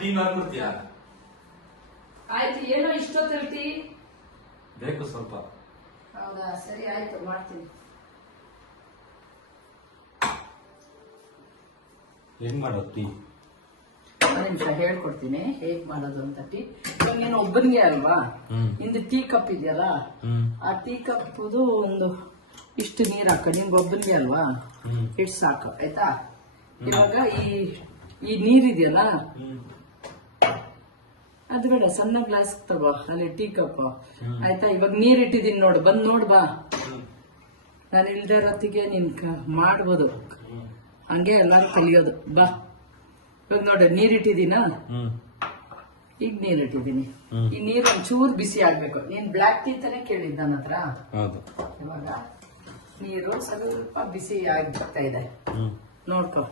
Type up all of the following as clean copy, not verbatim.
Tea ಮಾಡ್ಕೊಡ್ತೀಯಾ? ಆಯ್ತು. ಏನೋ ಇಷ್ಟೊತ್ತಲ್ಲಿ ಟೀ ಬೇಕು ಸ್ವಲ್ಪ. ಹೌದಾ, ಸರಿ ಆಯ್ತು, ಮಾಡ್ತೀನಿ. ಹೆಂಗ್ ಮಾಡೋದು ಟೀ? ಒಂದು ನಿಮಿಷ ಹೇಳ್ಕೊಡ್ತೀನಿ ಹೇಗ್ ಮಾಡೋದು ಅಂತ. ಟೀ ಇವಾಗ ನೀನು ಒಬ್ಬನಿಗೆ ಅಲ್ವಾ, ಇಂದು ಟೀ ಕಪ್ ಇದೆಯಲ್ಲ, ಆ ಟೀ ಕಪ್ದು ಒಂದು ಇಷ್ಟು ನೀರ್ ಹಾಕ. ನಿಮ್ಗೆ ಒಬ್ಬನಿಗೆ ಅಲ್ವಾ, ಇಷ್ಟು ಸಾಕು ಆಯ್ತಾ. ಇವಾಗ ಈ ನೀರಿದೆಯಲ್ಲ, ಅದು ಬೇಡ, ಸಣ್ಣ ಗ್ಲಾಸ್ ತಗೋ, ಅಲ್ಲಿ ಟೀ ಕಪ್ ಆಯ್ತಾ. ಇವಾಗ ನೀರ್ ಇಟ್ಟಿದೀನಿ ನೋಡು, ಬಂದ್ ನೋಡ್ ಬಾ. ನಾನು ಇಲ್ದೇ ಹೊತ್ತಿಗೆ ನೀನ್ ಮಾಡ್ಬೋದು, ಹಂಗೆ ಎಲ್ಲಾರು ಕಲಿಯೋದು. ಬಾ, ಇವಾಗ ನೋಡು ನೀರ್ ಇಟ್ಟಿದೀನ, ಈಗ ನೀರ್ ಇಟ್ಟಿದೀನಿ. ಈ ನೀರ್ ಒಂಚೂರು ಬಿಸಿ ಆಗ್ಬೇಕು. ನೀನ್ ಬ್ಲಾಕ್ ಟೀ ತಾನೇ ಕೇಳಿದ್ದ ನನ್ನ ಹತ್ರ. ಇವಾಗ ನೀರು ಸ್ವಲ್ಪ ಬಿಸಿ ಆಗ್ತಾ ಇದೆ, ನೋಡ್ಕೊ.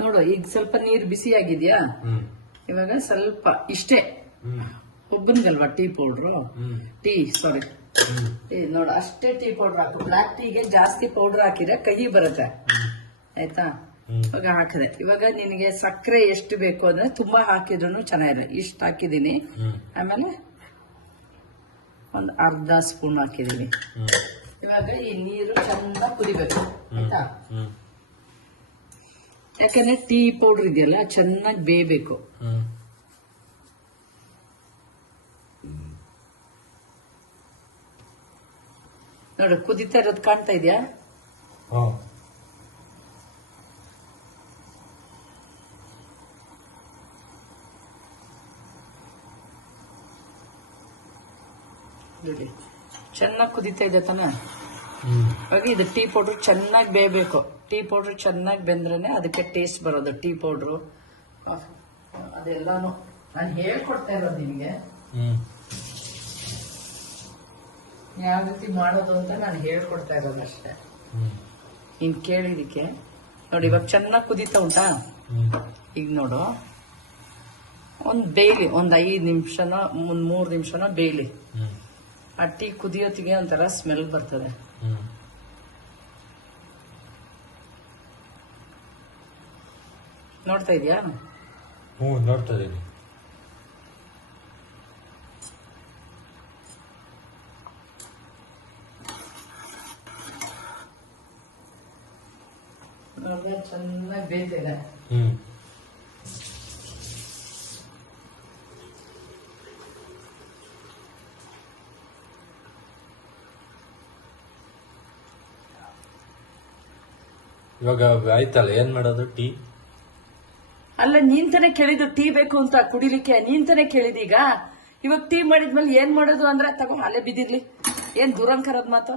ನೋಡು, ಈಗ ಸ್ವಲ್ಪ ನೀರು ಬಿಸಿ ಆಗಿದ್ಯಾ. ಇವಾಗ ಸ್ವಲ್ಪ ಇಷ್ಟೇ, ಒಬ್ಬನಿಗಲ್ವಾ ಟೀ ಪೌಡ್ರು, ಸಾರಿ ನೋಡು, ಅಷ್ಟೇ ಟೀ ಪೌಡರ್ ಹಾಕು. ಬ್ಲಾಕ್ ಟೀಗೆ ಜಾಸ್ತಿ ಪೌಡರ್ ಹಾಕಿದ್ರೆ ಕಹಿ ಬರುತ್ತೆ ಆಯ್ತಾ. ಇವಾಗ ಹಾಕಿದೆ. ಇವಾಗ ನಿನಗೆ ಸಕ್ಕರೆ ಎಷ್ಟು ಬೇಕು ಅಂದ್ರೆ ತುಂಬಾ ಹಾಕಿದ್ರು ಚೆನ್ನಾಗಿದೆ. ಇಷ್ಟು ಹಾಕಿದೀನಿ. ಆಮೇಲೆ ಒಂದು ಅರ್ಧ ಸ್ಪೂನ್ ಹಾಕಿದೀನಿ. ಇವಾಗ ಈ ನೀರು ಚಂದ ಕುದಿಬೇಕು ಆಯ್ತಾ. ಯಾಕಂದ್ರೆ ಟೀ ಪೌಡರ್ ಇದೆಯಲ್ಲ ಚೆನ್ನಾಗಿ ಬೇಯಬೇಕು. ನೋಡು, ಕುದಿತಾ ಇರೋದು ಕಾಣ್ತಾ ಇದೆಯಾ? ನೋಡಿ, ಚೆನ್ನಾಗಿ ಕುದಿತಾ ಇದೆ ತಾನ. ಇವಾಗ ಇದು ಟೀ ಪೌಡರ್ ಚೆನ್ನಾಗಿ ಬೇಯಬೇಕು. ಟೀ ಪೌಡರ್ ಚೆನ್ನಾಗಿ ಬೆಂದ್ರೇನೆ ಅದಕ್ಕೆ ಟೇಸ್ಟ್ ಬರೋದು. ಟೀ ಪೌಡ್ರು ಅದೆಲ್ಲಾನು ನಾನು ಹೇಳ್ಕೊಡ್ತಾ ಇರೋದು ನಿಮಗೆ, ಯಾವ ರೀತಿ ಮಾಡೋದು ಅಂತ ನಾನು ಹೇಳ್ಕೊಡ್ತಾ ಇರೋದು ಅಷ್ಟೇ. ನೀನ್ ಕೇಳಿದಕ್ಕೆ ನೋಡಿ, ಇವಾಗ ಚೆನ್ನಾಗಿ ಕುದೀತಾ ಉಂಟಾ. ಈಗ ನೋಡು, ಒಂದ್ ಬೇಯ್ಲಿ, ಒಂದ್ 5 ನಿಮಿಷನೋ 3 ನಿಮಿಷನೋ ಬೇಯ್ಲಿ. ಆ ಟೀ ಕುದಿಯೋತಿಗೆ ಒಂಥರ ಸ್ಮೆಲ್ ಬರ್ತದೆ. ನೋಡ್ತಾ ಇದೀಯಾ? ನೋಡ್ತಾ ಇದೀನಿ. ಚೆನ್ನಾಗಿ ಬೇಯ್ತಿದೆ. ಇವಾಗ ಆಯ್ತಲ್ಲ, ಏನ್ ಮಾಡೋದು ಟೀ? ಅಲ್ಲ, ನೀನ್ ತಾನೇ ಕೇಳಿದ್ದು ಟೀ ಬೇಕು ಅಂತ ಕುಡಿಲಿಕ್ಕೆ. ನೀನ್ ತಾನೇ ಕೇಳಿದೀಗ. ಇವಾಗ ಟೀ ಮಾಡಿದ್ಮೇಲೆ ಏನ್ ಮಾಡೋದು ಅಂದ್ರೆ ತಗೋ, ಅಲ್ಲೇ ಬಿದ್ದಿರ್ಲಿ. ಏನ್ ದುರಂಕರದ ಮಾತು.